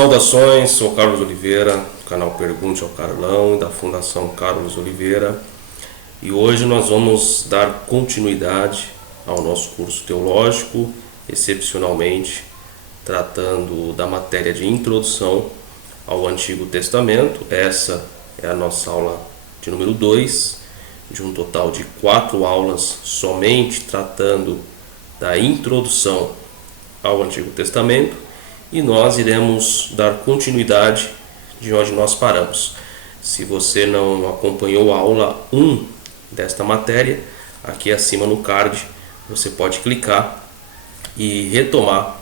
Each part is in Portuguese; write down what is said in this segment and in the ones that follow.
Saudações, sou Carlos Oliveira, do canal Pergunte ao Carlão, da Fundação Carlos Oliveira, e hoje nós vamos dar continuidade ao nosso curso teológico, excepcionalmente tratando da matéria de introdução ao Antigo Testamento. Essa é a nossa aula de número 2, de um total de 4 aulas somente tratando da introdução ao Antigo Testamento, e nós iremos dar continuidade de onde nós paramos. Se você não acompanhou a aula 1 desta matéria, aqui acima no card você pode clicar e retomar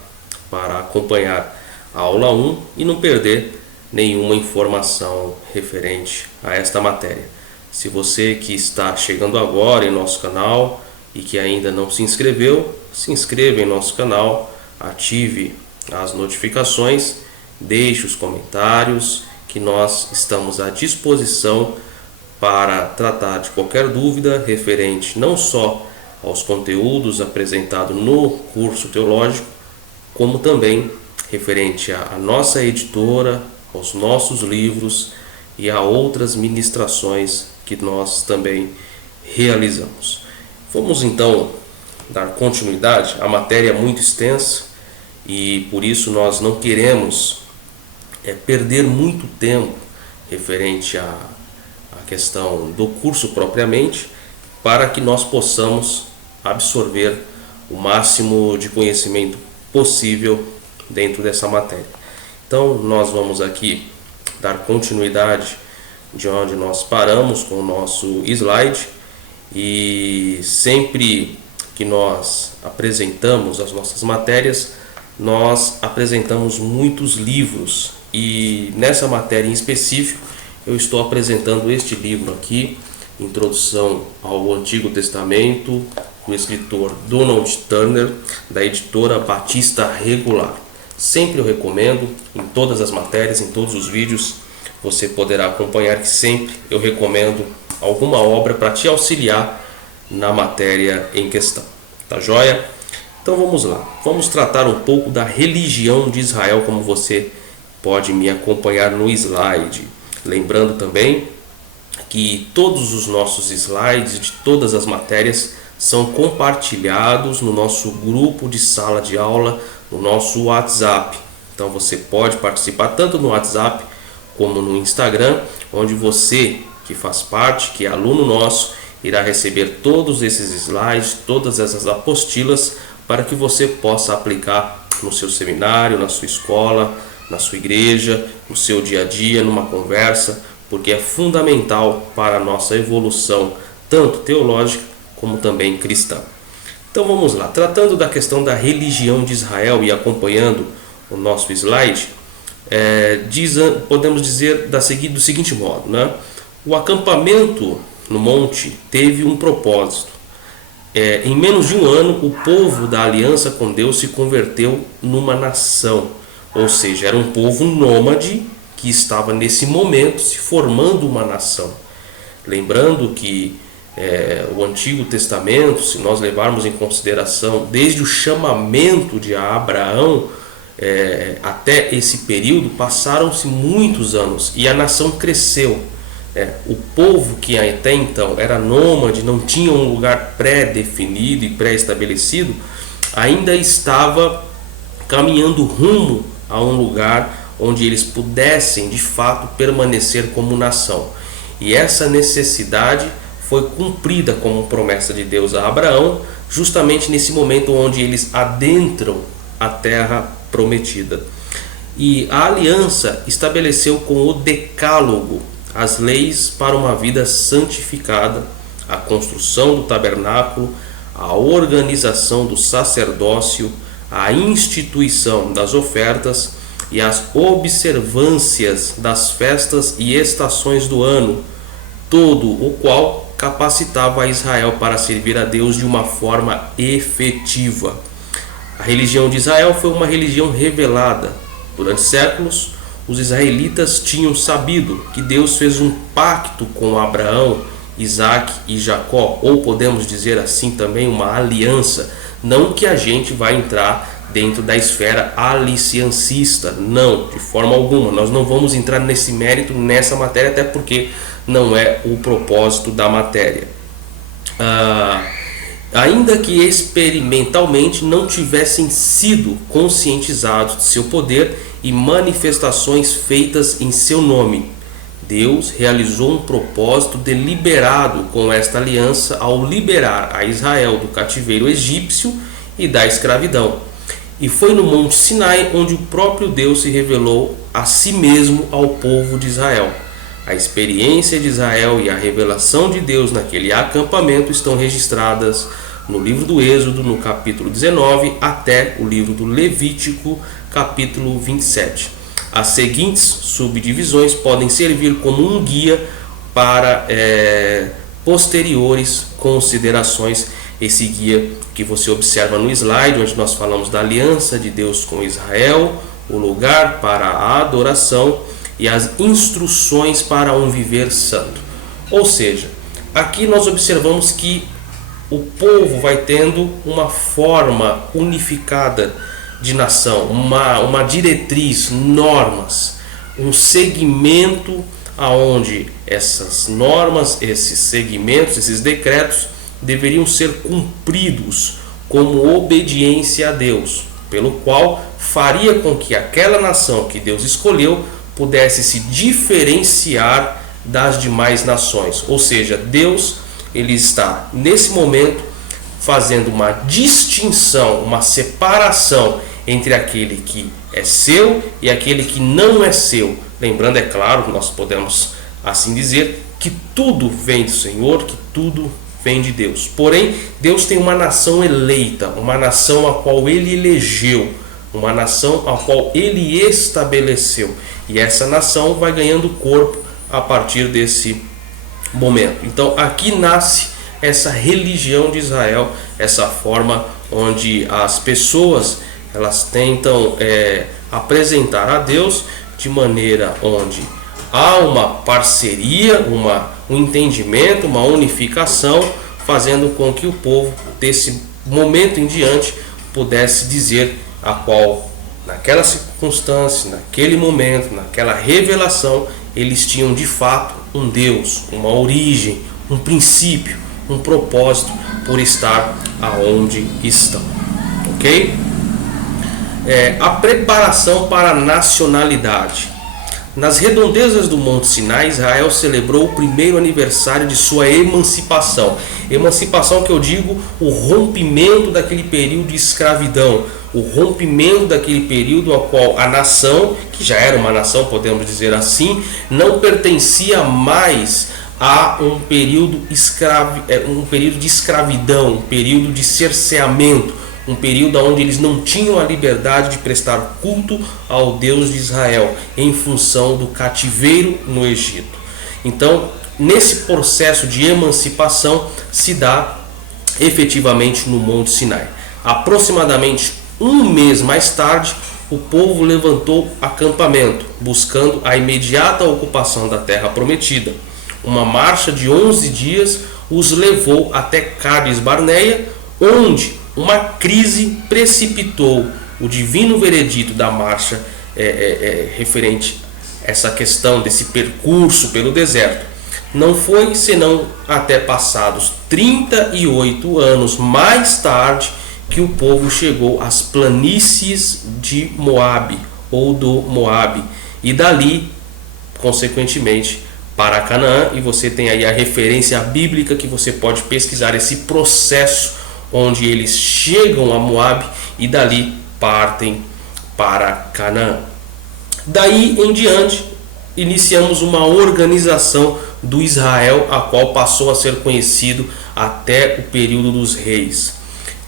para acompanhar a aula 1 e não perder nenhuma informação referente a esta matéria. Se você que está chegando agora em nosso canal e que ainda não se inscreveu, se inscreva em nosso canal, ative as notificações, deixe os comentários, que nós estamos à disposição para tratar de qualquer dúvida referente não só aos conteúdos apresentados no curso teológico, como também referente à nossa editora, aos nossos livros e a outras ministrações que nós também realizamos. Vamos então dar continuidade. A matéria é muito extensa e por isso nós não queremos perder muito tempo referente à questão do curso propriamente, para que nós possamos absorver o máximo de conhecimento possível dentro dessa matéria. Então nós vamos aqui dar continuidade de onde nós paramos com o nosso slide, e sempre que nós apresentamos as nossas matérias, nós apresentamos muitos livros, e nessa matéria em específico eu estou apresentando este livro aqui, Introdução ao Antigo Testamento, do escritor Donald Turner, da editora Batista Regular. Sempre eu recomendo, em todas as matérias, em todos os vídeos, você poderá acompanhar que sempre eu recomendo alguma obra para te auxiliar na matéria em questão. Tá joia? Então vamos lá, vamos tratar um pouco da religião de Israel, como você pode me acompanhar no slide. Lembrando também que todos os nossos slides de todas as matérias são compartilhados no nosso grupo de sala de aula, no nosso WhatsApp. Então você pode participar tanto no WhatsApp como no Instagram, onde você que faz parte, que é aluno nosso, irá receber todos esses slides, todas essas apostilas, para que você possa aplicar no seu seminário, na sua escola, na sua igreja, no seu dia a dia, numa conversa, porque é fundamental para a nossa evolução, tanto teológica como também cristã. Então vamos lá, tratando da questão da religião de Israel e acompanhando o nosso slide, podemos dizer do seguinte modo, né? O acampamento no monte teve um propósito. Em menos de um ano, o povo da aliança com Deus se converteu numa nação, ou seja, era um povo nômade que estava nesse momento se formando uma nação. Lembrando que o Antigo Testamento, se nós levarmos em consideração desde o chamamento de Abraão até esse período, passaram-se muitos anos e a nação cresceu. O povo que até então era nômade, não tinha um lugar pré-definido e pré-estabelecido, ainda estava caminhando rumo a um lugar onde eles pudessem de fato permanecer como nação. E essa necessidade foi cumprida como promessa de Deus a Abraão, justamente nesse momento onde eles adentram a terra prometida. E a aliança estabeleceu com o Decálogo as leis para uma vida santificada, a construção do tabernáculo, a organização do sacerdócio, a instituição das ofertas e as observâncias das festas e estações do ano, todo o qual capacitava a Israel para servir a Deus de uma forma efetiva. A religião de Israel foi uma religião revelada. Durante séculos, os israelitas tinham sabido que Deus fez um pacto com Abraão, Isaac e Jacó, ou podemos dizer assim também uma aliança. Não que a gente vai entrar dentro da esfera aliciancista. Não, de forma alguma. Nós não vamos entrar nesse mérito, nessa matéria, até porque não é o propósito da matéria. Ainda que experimentalmente não tivessem sido conscientizados de seu poder e manifestações feitas em seu nome, Deus realizou um propósito deliberado com esta aliança ao liberar a Israel do cativeiro egípcio e da escravidão. E foi no Monte Sinai onde o próprio Deus se revelou a si mesmo ao povo de Israel. A experiência de Israel e a revelação de Deus naquele acampamento estão registradas no livro do Êxodo, no capítulo 19, até o livro do Levítico, capítulo 27. As seguintes subdivisões podem servir como um guia para posteriores considerações. Esse guia que você observa no slide, onde nós falamos da aliança de Deus com Israel, o lugar para a adoração e as instruções para um viver santo. Ou seja, aqui nós observamos que o povo vai tendo uma forma unificada de nação, uma diretriz, normas, um segmento aonde essas normas, esses segmentos, esses decretos deveriam ser cumpridos como obediência a Deus, pelo qual faria com que aquela nação que Deus escolheu pudesse se diferenciar das demais nações. Ou seja, Deus, ele está nesse momento fazendo uma distinção, uma separação entre aquele que é seu e aquele que não é seu. Lembrando, é claro, nós podemos assim dizer, que tudo vem do Senhor, que tudo vem de Deus. Porém, Deus tem uma nação eleita, uma nação a qual ele elegeu, uma nação a qual ele estabeleceu. E essa nação vai ganhando corpo a partir desse momento. Então, aqui nasce essa religião de Israel, essa forma onde as pessoas elas tentam apresentar a Deus de maneira onde há uma parceria, um entendimento, uma unificação, fazendo com que o povo desse momento em diante pudesse dizer a qual, naquela circunstância, naquele momento, naquela revelação, eles tinham de fato um Deus, uma origem, um princípio, um propósito por estar aonde estão. Ok? A preparação para a nacionalidade. Nas redondezas do Monte Sinai, Israel celebrou o primeiro aniversário de sua emancipação. Emancipação que eu digo, o rompimento daquele período de escravidão, o rompimento daquele período ao qual a nação, que já era uma nação, podemos dizer assim, não pertencia mais a um período de escravidão, um período de cerceamento, um período onde eles não tinham a liberdade de prestar culto ao Deus de Israel, em função do cativeiro no Egito. Então, nesse processo de emancipação se dá efetivamente no Monte Sinai. Aproximadamente um mês mais tarde, o povo levantou acampamento, buscando a imediata ocupação da terra prometida. Uma marcha de 11 dias os levou até Cádiz Barneia, onde uma crise precipitou o divino veredito da marcha referente a essa questão desse percurso pelo deserto. Não foi senão até passados 38 anos mais tarde que o povo chegou às planícies de Moabe ou do Moabe e dali, consequentemente, para Canaã. E você tem aí a referência bíblica que você pode pesquisar esse processo onde eles chegam a Moabe e dali partem para Canaã. Daí em diante, iniciamos uma organização do Israel, a qual passou a ser conhecido até o período dos reis.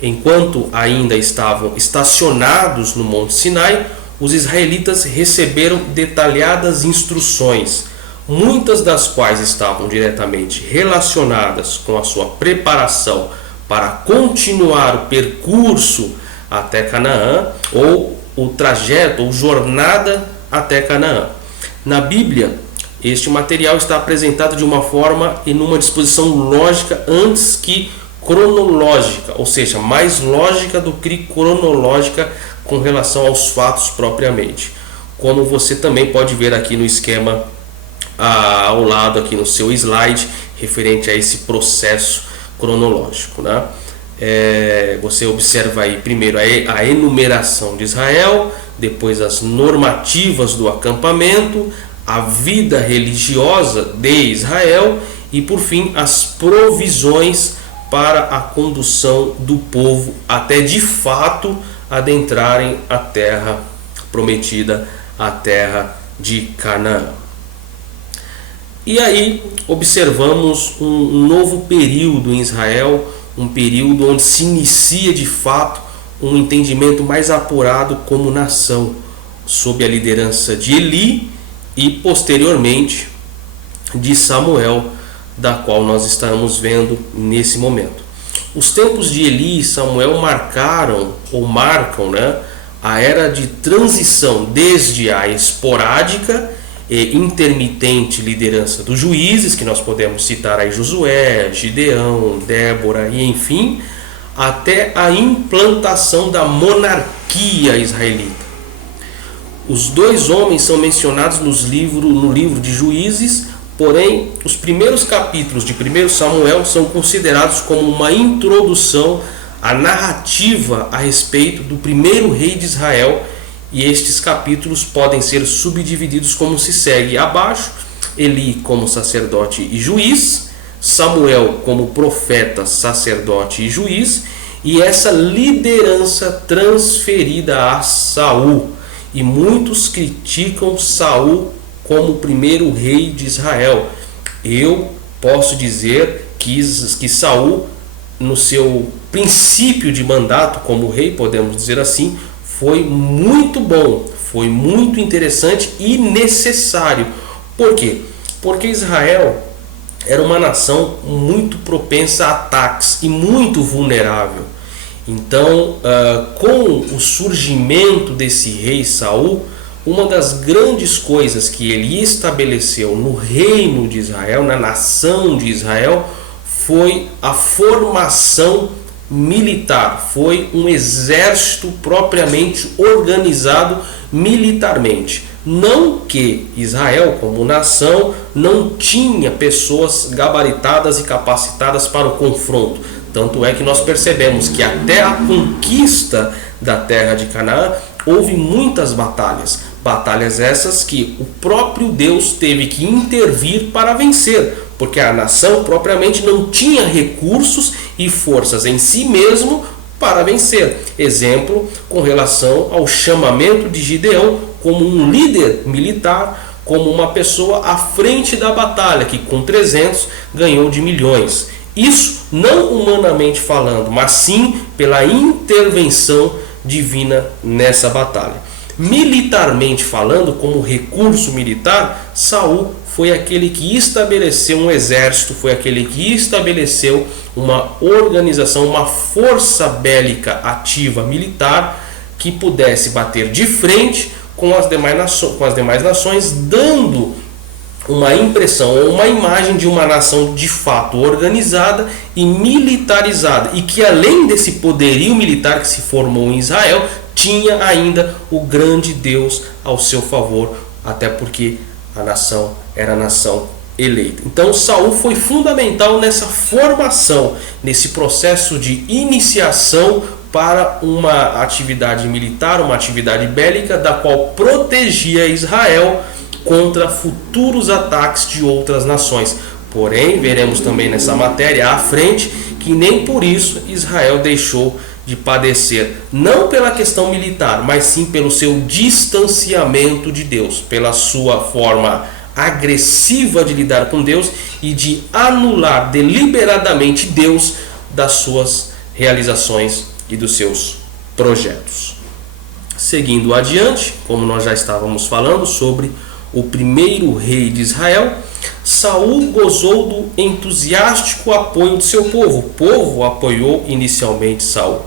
Enquanto ainda estavam estacionados no Monte Sinai, os israelitas receberam detalhadas instruções, muitas das quais estavam diretamente relacionadas com a sua preparação para continuar o percurso até Canaã, ou o trajeto ou jornada até Canaã. Na Bíblia, este material está apresentado de uma forma e numa disposição lógica antes que cronológica, ou seja, mais lógica do que cronológica, com relação aos fatos propriamente, como você também pode ver aqui no esquema ao lado aqui no seu slide, referente a esse processo cronológico, né? Você observa aí primeiro a enumeração de Israel, depois as normativas do acampamento, a vida religiosa de Israel e por fim as provisões para a condução do povo até de fato adentrarem a terra prometida, a terra de Canaã. E aí observamos um novo período em Israel, um período onde se inicia de fato um entendimento mais apurado como nação, sob a liderança de Eli e posteriormente de Samuel, da qual nós estamos vendo nesse momento. Os tempos de Eli e Samuel marcam, né, a era de transição desde a esporádica e intermitente liderança dos juízes, que nós podemos citar aí Josué, Gideão, Débora e enfim, até a implantação da monarquia israelita. Os dois homens são mencionados no livro de Juízes, porém os primeiros capítulos de 1 Samuel são considerados como uma introdução à narrativa a respeito do primeiro rei de Israel, e estes capítulos podem ser subdivididos como se segue abaixo: Eli como sacerdote e juiz, Samuel como profeta, sacerdote e juiz, e essa liderança transferida a Saul. E muitos criticam Saul como o primeiro rei de Israel. Eu posso dizer que Saul, no seu princípio de mandato como rei, podemos dizer assim, foi muito bom, foi muito interessante e necessário. Por quê? Porque Israel era uma nação muito propensa a ataques e muito vulnerável. Então, com o surgimento desse rei Saul, uma das grandes coisas que ele estabeleceu no reino de Israel, na nação de Israel, foi a formação militar, foi um exército propriamente organizado militarmente. Não que Israel, como nação, não tinha pessoas gabaritadas e capacitadas para o confronto. Tanto é que nós percebemos que até a conquista da terra de Canaã houve muitas batalhas. Batalhas essas que o próprio Deus teve que intervir para vencer, porque a nação propriamente não tinha recursos e forças em si mesmo para vencer. Exemplo com relação ao chamamento de Gideão como um líder militar, como uma pessoa à frente da batalha, que com 300 ganhou de milhões. Isso não humanamente falando, mas sim pela intervenção divina nessa batalha. Militarmente falando, como recurso militar, Saul foi aquele que estabeleceu um exército, foi aquele que estabeleceu uma organização, uma força bélica ativa militar que pudesse bater de frente com as demais nações, dando uma impressão ou uma imagem de uma nação de fato organizada e militarizada, e que além desse poderio militar que se formou em Israel, tinha ainda o grande Deus ao seu favor, até porque a nação era a nação eleita. Então Saul foi fundamental nessa formação, nesse processo de iniciação para uma atividade militar, uma atividade bélica, da qual protegia Israel contra futuros ataques de outras nações. Porém, veremos também nessa matéria à frente que nem por isso Israel deixou de padecer, não pela questão militar, mas sim pelo seu distanciamento de Deus, pela sua forma agressiva de lidar com Deus e de anular deliberadamente Deus das suas realizações e dos seus projetos. Seguindo adiante, como nós já estávamos falando sobre o primeiro rei de Israel, Saul gozou do entusiástico apoio de seu povo. O povo apoiou inicialmente Saul.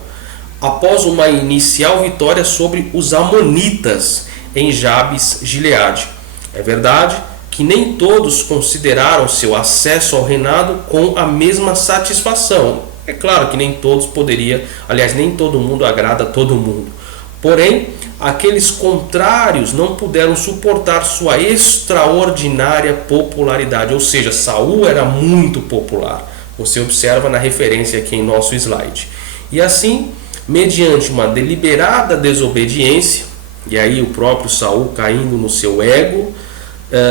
Após uma inicial vitória sobre os amonitas em Jabes Gileade. É verdade que nem todos consideraram seu acesso ao reinado com a mesma satisfação. É claro que nem todos nem todo mundo agrada a todo mundo. Porém, aqueles contrários não puderam suportar sua extraordinária popularidade, ou seja, Saul era muito popular. Você observa na referência aqui em nosso slide. E assim, mediante uma deliberada desobediência, e aí o próprio Saul caindo no seu ego,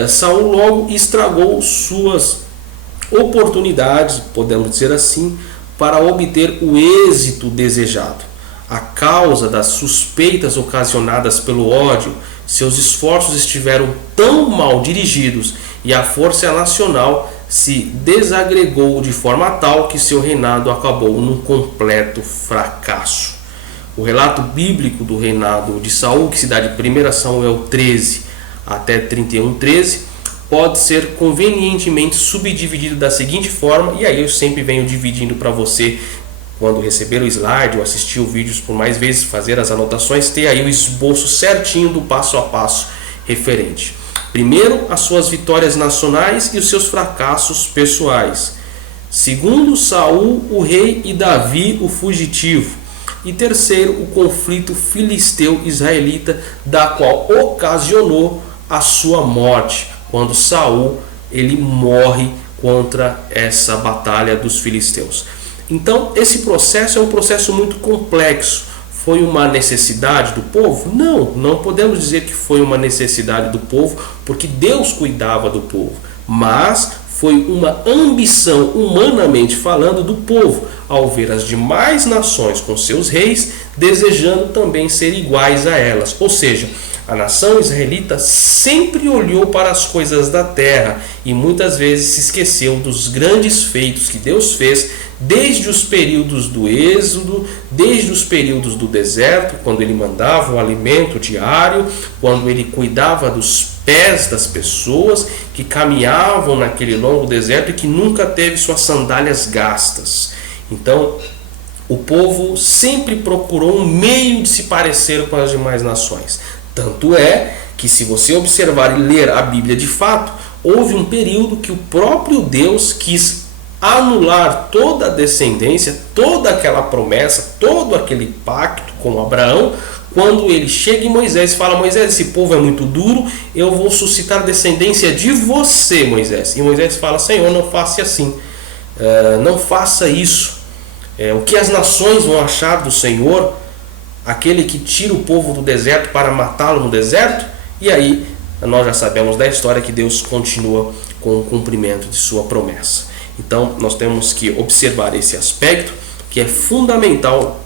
Saul logo estragou suas oportunidades, podemos dizer assim, para obter o êxito desejado. A causa das suspeitas ocasionadas pelo ódio, seus esforços estiveram tão mal dirigidos e a força nacional se desagregou de forma tal que seu reinado acabou num completo fracasso. O relato bíblico do reinado de Saul, que se dá de 1 Samuel 13 até 31:13, pode ser convenientemente subdividido da seguinte forma, e aí eu sempre venho dividindo para você, quando receber o slide ou assistir o vídeo por mais vezes, fazer as anotações, ter aí o esboço certinho do passo a passo referente. Primeiro, as suas vitórias nacionais e os seus fracassos pessoais. Segundo, Saul, o rei, e Davi, o fugitivo. E terceiro, o conflito filisteu-israelita, da qual ocasionou a sua morte, quando Saul ele morre contra essa batalha dos filisteus. Então, esse processo é um processo muito complexo. Foi uma necessidade do povo? Não podemos dizer que foi uma necessidade do povo, porque Deus cuidava do povo. Mas foi uma ambição, humanamente falando, do povo, ao ver as demais nações com seus reis, desejando também ser iguais a elas. Ou seja, a nação israelita sempre olhou para as coisas da terra e muitas vezes se esqueceu dos grandes feitos que Deus fez desde os períodos do Êxodo, desde os períodos do deserto, quando ele mandava o alimento diário, quando ele cuidava dos pés das pessoas que caminhavam naquele longo deserto e que nunca teve suas sandálias gastas. Então, o povo sempre procurou um meio de se parecer com as demais nações. Tanto é que, se você observar e ler a Bíblia de fato, houve um período que o próprio Deus quis anular toda a descendência, toda aquela promessa, todo aquele pacto com Abraão, quando ele chega em Moisés e fala: Moisés, esse povo é muito duro, eu vou suscitar descendência de você, Moisés. E Moisés fala: Senhor, não faça assim, não faça isso. O que as nações vão achar do Senhor, aquele que tira o povo do deserto para matá-lo no deserto? E aí nós já sabemos da história que Deus continua com o cumprimento de sua promessa. Então nós temos que observar esse aspecto, que é fundamental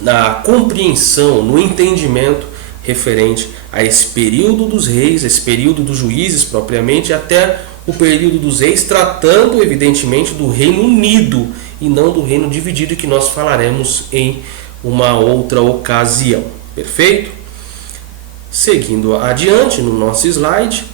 na compreensão, no entendimento referente a esse período dos reis, esse período dos juízes propriamente, até o período dos reis, tratando evidentemente do reino unido e não do reino dividido, que nós falaremos em uma outra ocasião. Perfeito? Seguindo adiante no nosso slide,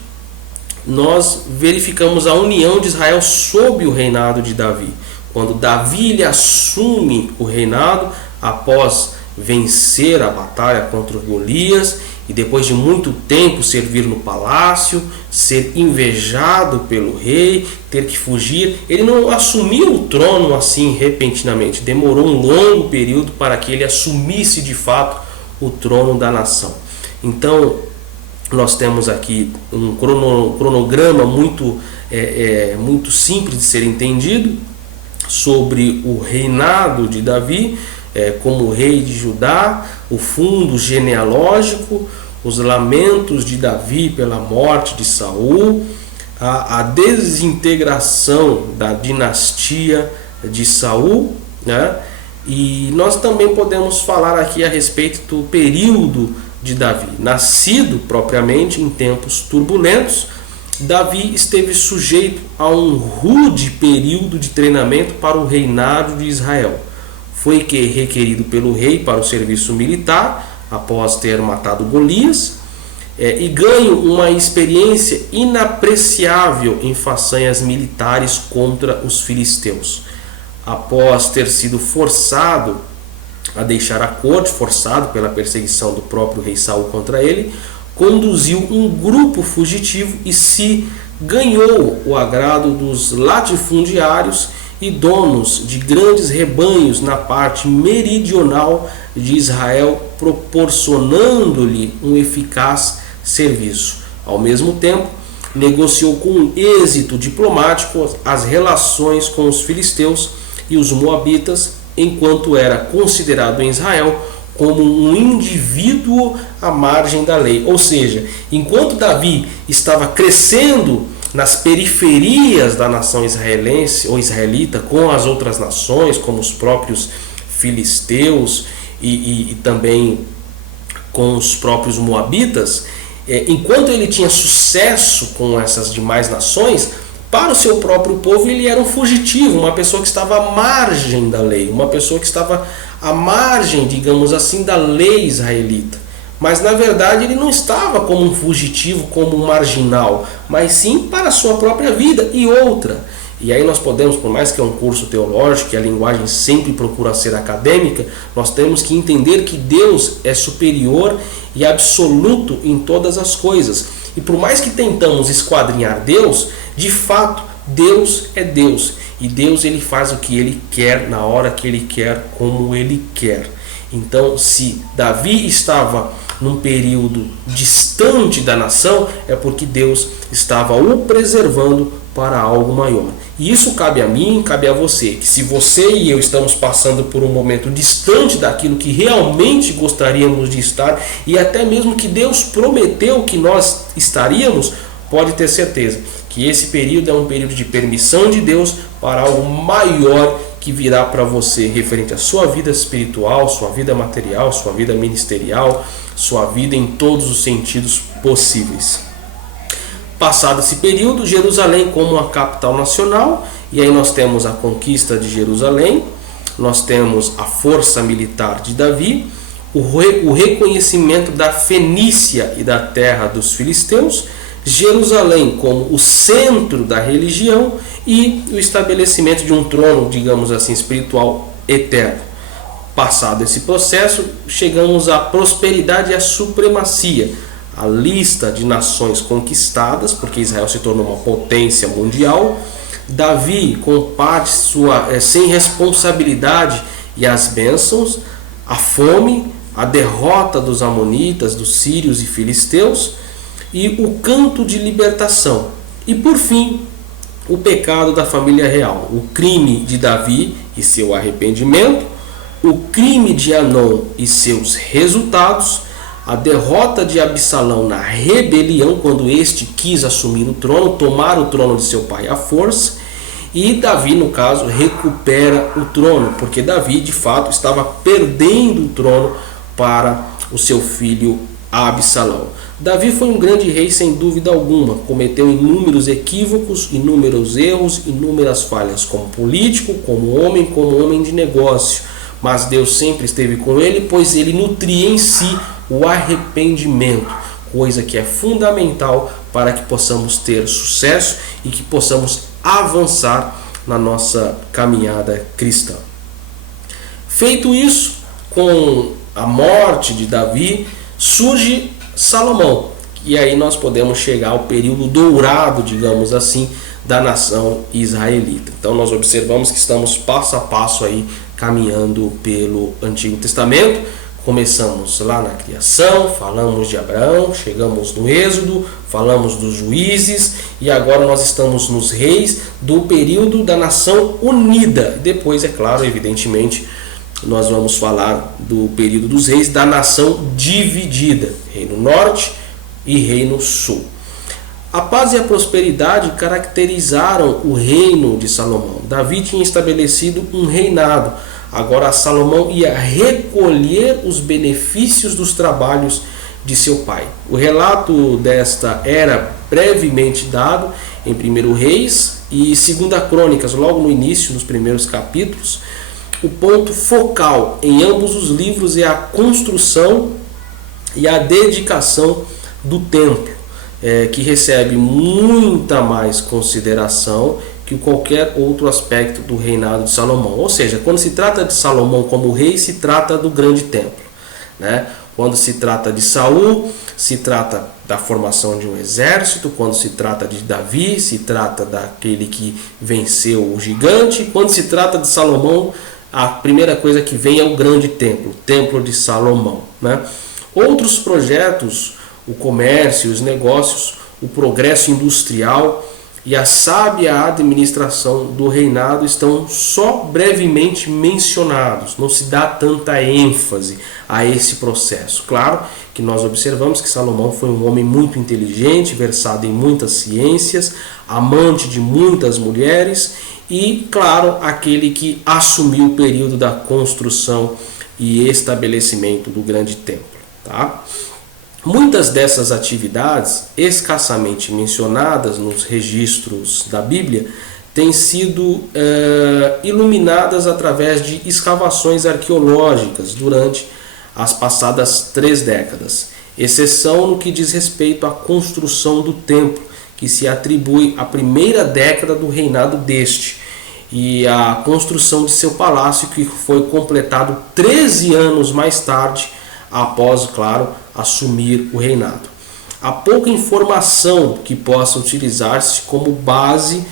nós verificamos a união de Israel sob o reinado de Davi. Quando Davi ele assume o reinado após vencer a batalha contra Golias e depois de muito tempo servir no palácio, ser invejado pelo rei, ter que fugir, ele não assumiu o trono assim repentinamente. Demorou um longo período para que ele assumisse de fato o trono da nação. Então, nós temos aqui um cronograma muito simples de ser entendido sobre o reinado de Davi como rei de Judá, o fundo genealógico, os lamentos de Davi pela morte de Saul, a desintegração da dinastia de Saul, né? E nós também podemos falar aqui a respeito do período de Davi. Nascido propriamente em tempos turbulentos, Davi esteve sujeito a um rude período de treinamento para o reinado de Israel. Foi requerido pelo rei para o serviço militar, após ter matado Golias, e ganho uma experiência inapreciável em façanhas militares contra os filisteus. Após ter sido forçado a deixar a corte, forçado pela perseguição do próprio rei Saul contra ele, conduziu um grupo fugitivo e se ganhou o agrado dos latifundiários e donos de grandes rebanhos na parte meridional de Israel, proporcionando-lhe um eficaz serviço. Ao mesmo tempo, negociou com êxito diplomático as relações com os filisteus e os moabitas, enquanto era considerado em Israel como um indivíduo à margem da lei. Ou seja, enquanto Davi estava crescendo nas periferias da nação israelense ou israelita com as outras nações, como os próprios filisteus e também com os próprios moabitas, enquanto ele tinha sucesso com essas demais nações, para o seu próprio povo ele era um fugitivo, uma pessoa que estava à margem da lei, uma pessoa que estava à margem, digamos assim, da lei israelita. Mas na verdade ele não estava como um fugitivo, como um marginal, mas sim para a sua própria vida e outra. E aí nós podemos, por mais que é um curso teológico, que a linguagem sempre procura ser acadêmica, nós temos que entender que Deus é superior e absoluto em todas as coisas. E por mais que tentamos esquadrinhar Deus, de fato, Deus é Deus. E Deus ele faz o que ele quer, na hora que ele quer, como ele quer. Então, se Davi estava num período distante da nação, é porque Deus estava o preservando para algo maior. E isso cabe a mim, cabe a você, que se você e eu estamos passando por um momento distante daquilo que realmente gostaríamos de estar, e até mesmo que Deus prometeu que nós estaríamos, pode ter certeza que esse período é um período de permissão de Deus para algo maior que virá para você, referente à sua vida espiritual, sua vida material, sua vida ministerial, sua vida em todos os sentidos possíveis. Passado esse período, Jerusalém como a capital nacional, e aí nós temos a conquista de Jerusalém, nós temos a força militar de Davi, o reconhecimento da Fenícia e da terra dos filisteus, Jerusalém como o centro da religião e o estabelecimento de um trono, digamos assim, espiritual eterno. Passado esse processo, chegamos à prosperidade e à supremacia, a lista de nações conquistadas, porque Israel se tornou uma potência mundial. Davi com parte sua sem responsabilidade e as bênçãos, a fome, a derrota dos amonitas, dos sírios e filisteus, e o canto de libertação. E por fim, o pecado da família real, o crime de Davi e seu arrependimento, o crime de Anon e seus resultados, a derrota de Absalão na rebelião, quando este quis assumir o trono, tomar o trono de seu pai à força, e Davi, no caso, recupera o trono, porque Davi, de fato, estava perdendo o trono para o seu filho Absalão. Davi foi um grande rei sem dúvida alguma, cometeu inúmeros equívocos, inúmeros erros, inúmeras falhas como político, como homem de negócio, mas Deus sempre esteve com ele, pois ele nutria em si o arrependimento, coisa que é fundamental para que possamos ter sucesso e que possamos avançar na nossa caminhada cristã. Feito isso, com a morte de Davi, surge Salomão, e aí nós podemos chegar ao período dourado, digamos assim, da nação israelita. Então nós observamos que estamos passo a passo aí caminhando pelo Antigo Testamento. Começamos lá na criação, falamos de Abraão, chegamos no Êxodo, falamos dos juízes e agora nós estamos nos reis do período da nação unida. Depois, é claro, evidentemente, nós vamos falar do período dos reis da nação dividida, Reino Norte e Reino Sul. A paz e a prosperidade caracterizaram o reino de Salomão. Davi tinha estabelecido um reinado. Agora Salomão ia recolher os benefícios dos trabalhos de seu pai. O relato desta era brevemente dado em 1 Reis e 2 Crônicas, logo no início, nos primeiros capítulos. O ponto focal em ambos os livros é a construção e a dedicação do templo, que recebe muita mais consideração que qualquer outro aspecto do reinado de Salomão. Ou seja, quando se trata de Salomão como rei, se trata do grande templo, né? Quando se trata de Saul, se trata da formação de um exército, quando se trata de Davi, se trata daquele que venceu o gigante, quando se trata de Salomão, a primeira coisa que vem é o grande templo, o Templo de Salomão, né? Outros projetos, o comércio, os negócios, o progresso industrial e a sábia administração do reinado estão só brevemente mencionados, não se dá tanta ênfase a esse processo. Claro que nós observamos que Salomão foi um homem muito inteligente, versado em muitas ciências, amante de muitas mulheres e, claro, aquele que assumiu o período da construção e estabelecimento do grande templo. Tá? Muitas dessas atividades, escassamente mencionadas nos registros da Bíblia, têm sido iluminadas através de escavações arqueológicas durante as passadas 3 décadas, exceção no que diz respeito à construção do templo, que se atribui à primeira década do reinado deste, e a construção de seu palácio, que foi completado 13 anos mais tarde, após, claro, assumir o reinado. Há pouca informação que possa utilizar-se como base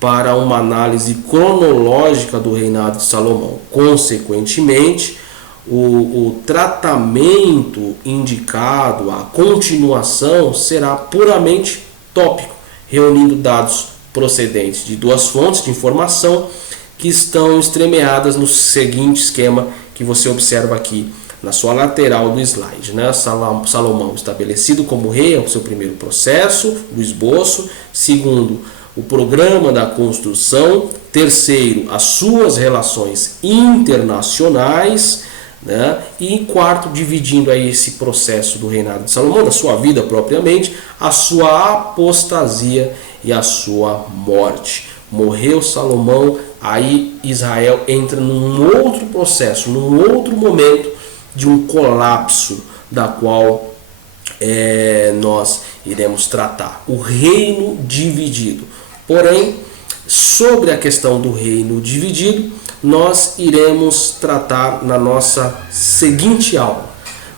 para uma análise cronológica do reinado de Salomão. Consequentemente, o tratamento indicado, a continuação, será puramente tópico, reunindo dados procedentes de 2 fontes de informação que estão estremeadas no seguinte esquema que você observa aqui na sua lateral do slide, né? Salomão estabelecido como rei é o seu primeiro processo do esboço. Segundo, o programa da construção. Terceiro, as suas relações internacionais, né? E quarto, dividindo aí esse processo do reinado de Salomão, da sua vida propriamente, a sua apostasia e a sua morte. Morreu Salomão, aí Israel entra num outro processo, num outro momento de um colapso, da qual nós iremos tratar. O reino dividido. Porém, sobre a questão do reino dividido, nós iremos tratar na nossa seguinte aula,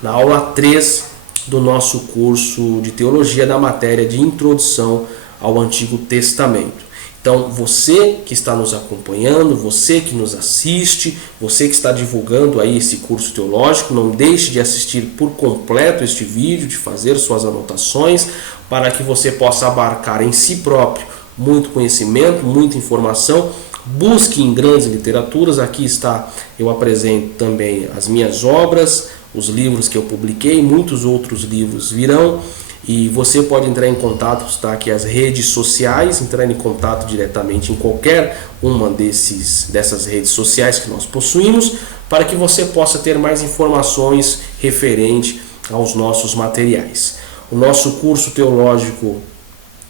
na aula 3 do nosso curso de teologia da matéria de introdução ao Antigo Testamento. Então, você que está nos acompanhando, você que nos assiste, você que está divulgando aí esse curso teológico, não deixe de assistir por completo este vídeo, de fazer suas anotações, para que você possa abarcar em si próprio muito conhecimento, muita informação. Busque em grandes literaturas, aqui está, eu apresento também as minhas obras, os livros que eu publiquei, muitos outros livros virão. E você pode entrar em contato, está aqui as redes sociais, entrar em contato diretamente em qualquer uma dessas redes sociais que nós possuímos, para que você possa ter mais informações referente aos nossos materiais. O nosso curso teológico,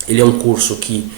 ele é um curso que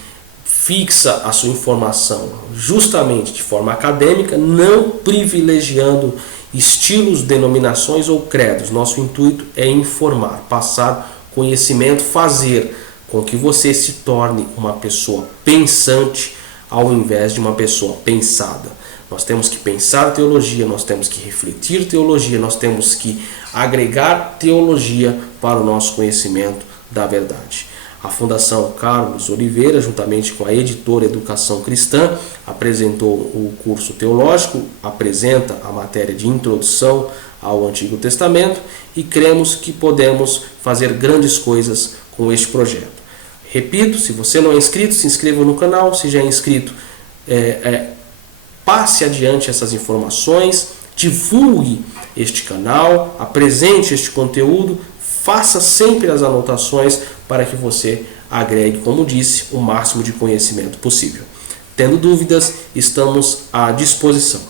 fixa a sua informação justamente de forma acadêmica, não privilegiando estilos, denominações ou credos. Nosso intuito é informar, passar conhecimento, fazer com que você se torne uma pessoa pensante ao invés de uma pessoa pensada. Nós temos que pensar teologia, nós temos que refletir teologia, nós temos que agregar teologia para o nosso conhecimento da verdade. A Fundação Carlos Oliveira, juntamente com a editora Educação Cristã, apresentou o curso teológico, apresenta a matéria de introdução ao Antigo Testamento e cremos que podemos fazer grandes coisas com este projeto. Repito, se você não é inscrito, se inscreva no canal. Se já é inscrito, passe adiante essas informações, divulgue este canal, apresente este conteúdo, faça sempre as anotações para que você agregue, como disse, o máximo de conhecimento possível. Tendo dúvidas, estamos à disposição.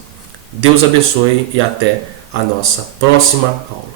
Deus abençoe e até a nossa próxima aula.